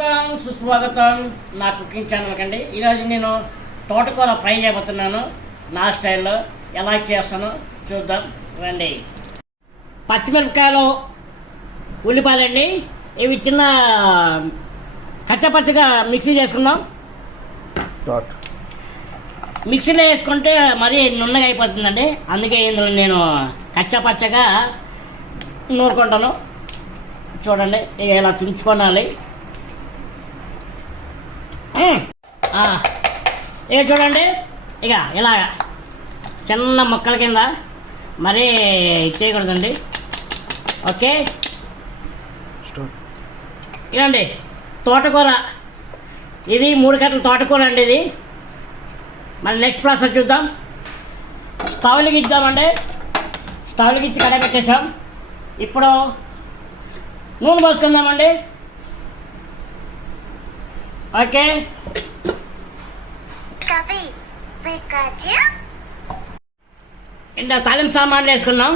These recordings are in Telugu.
స్వాగతం సుస్వాగతం నా కుకింగ్ ఛానల్కి అండి. ఈరోజు నేను తోటకూర ఫ్రై చేయబోతున్నాను. నా స్టైల్లో ఎలా చేస్తానో చూద్దాం రండి. పచ్చిమిరపకాయలు, ఉల్లిపాయలండి. ఇవి చిన్న కచ్చపచ్చగా మిక్సీ చేసుకుందాం. మిక్సీలో వేసుకుంటే మరీ నున్నగా అయిపోతుందండి. అందుకే ఇందులో నేను కచ్చపచ్చగా నూరుకుంటాను. చూడండి, ఇక ఇలా తుంచుకోనాలి. ఇక చూడండి, ఇక ఇలా చిన్న ముక్కల కింద మరీ చేయకూడదండి. ఓకే, ఇదండి తోటకూర. ఇది 3 కట్టల తోటకూర అండి. ఇది మళ్ళీ నెక్స్ట్ ప్రాసెస్ చూద్దాం. స్టవ్ వెలిగిద్దామండి. స్టవ్ వెలిగించి కడాయి పెట్టేసాం. ఇప్పుడు నూనె పోసుకుందామండి. ఓకే, ఇంకా తాలింపు సామాన్లు వేసుకున్నాం.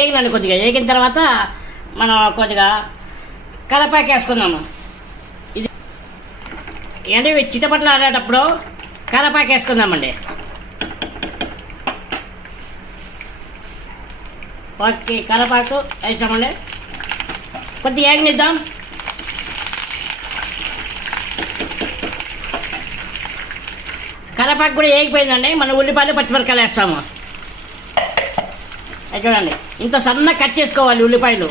ఏగినండి. కొద్దిగా ఏగిన తర్వాత మనం కొద్దిగా కరివేపాకు వేసుకుందాము. ఇది ఏంటి చిట్టపట్లు ఆడేటప్పుడు కరివేపాకు వేసుకుందామండి. ఓకే, కరివేపాకు వేసామండి. కొద్దిగా ఏగనిద్దాం. కరివేపాకు కూడా ఏగిపోయిందండి. మనం ఉల్లిపాయలు, పచ్చిమిరపకాయలు వేస్తాము. అది చూడండి, ఇంత సన్నగా కట్ చేసుకోవాలి ఉల్లిపాయలు.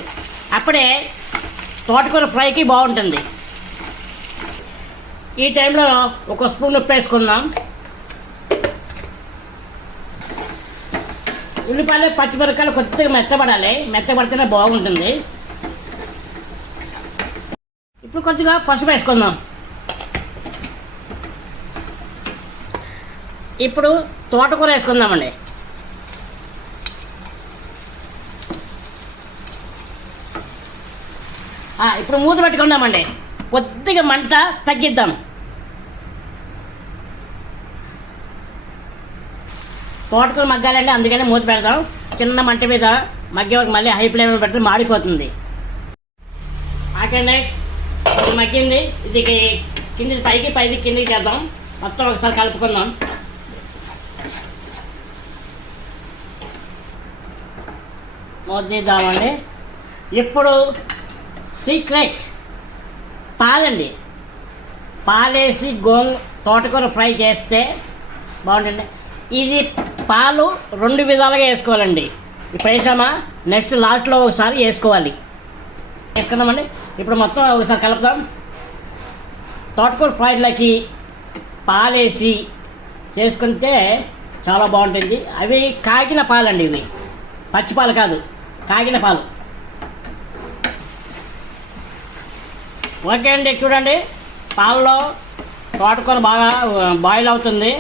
అప్పుడే తోటకూర ఫ్రైకి బాగుంటుంది. ఈ టైంలో ఒక స్పూన్ ఉప్పు వేసుకుందాం. ఉల్లిపాయలు, పచ్చిమిరపకాయలు కొద్దిగా మెత్తపడాలి. మెత్తపడితేనే బాగుంటుంది. ఇప్పుడు కొద్దిగా పసుపు వేసుకుందాం. ఇప్పుడు తోటకూర వేసుకుందామండి. ఇప్పుడు మూత పెట్టుకుందామండి. కొద్దిగా మంట తగ్గిద్దాం. తోటకూర మగ్గాలండి, అందుకని మూత పెడతాం. చిన్న మంట మీద మగ్గే వరకు మళ్ళీ హై ఫ్లేమ్ పెడితే మాడిపోతుంది. ఆకండి, మగ్గింది. ఇది కింది పైకి కిందికి చేద్దాం. మొత్తం ఒకసారి కలుపుకుందాం. మూత తీద్దామండి. ఇప్పుడు సీక్రెట్ పాలండి. పాలేసి తోటకూర ఫ్రై చేస్తే బాగుంటుంది. ఇది పాలు 2 విధాలుగా వేసుకోవాలండి. ఇప్పుడు వేసామా, నెక్స్ట్ లాస్ట్లో ఒకసారి వేసుకోవాలి. వేసుకుందామండి. ఇప్పుడు మొత్తం ఒకసారి కలుపుదాం. తోటకూర ఫ్రైడ్లకి పాలేసి చేసుకుంటే చాలా బాగుంటుంది. అవి కాగిన పాలండి. ఇవి పచ్చిపాలు కాదు, కాగిన పాలు. ఓకే అండి, చూడండి పాలలో తోటకూర బాగా బాయిల్ అవుతుంది.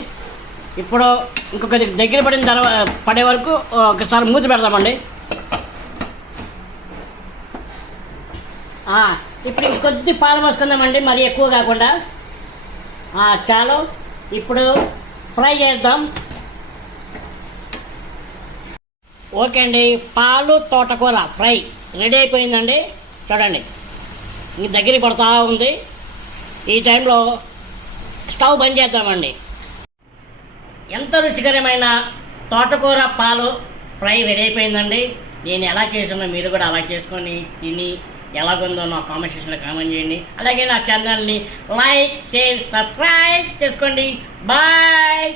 ఇప్పుడు ఇంకొక దగ్గర పడే వరకు ఒకసారి మూత పెడదామండి. ఇప్పుడు ఇంకొద్ది పాలు పోసుకుందామండి, మరీ ఎక్కువ కాకుండా. చాలు. ఇప్పుడు ఫ్రై చేద్దాం. ఓకే అండి, పాలు తోటకూర ఫ్రై రెడీ అయిపోయిందండి. చూడండి, ఇంక దగ్గరికి పడుతూ ఉంది. ఈ టైంలో స్టవ్ బంద్ చేద్దామండి. ఎంత రుచికరమైన తోటకూర పాలు ఫ్రై రెడీ అయిపోయిందండి. నేను ఎలా చేసానో మీరు కూడా అలా చేసుకొని తిని ఎలాగుందో నా కామెంట్ సెక్షన్లో కామెంట్ చేయండి. అలాగే నా ఛానల్ని లైక్, షేర్, సబ్స్క్రైబ్ చేసుకోండి. బాయ్.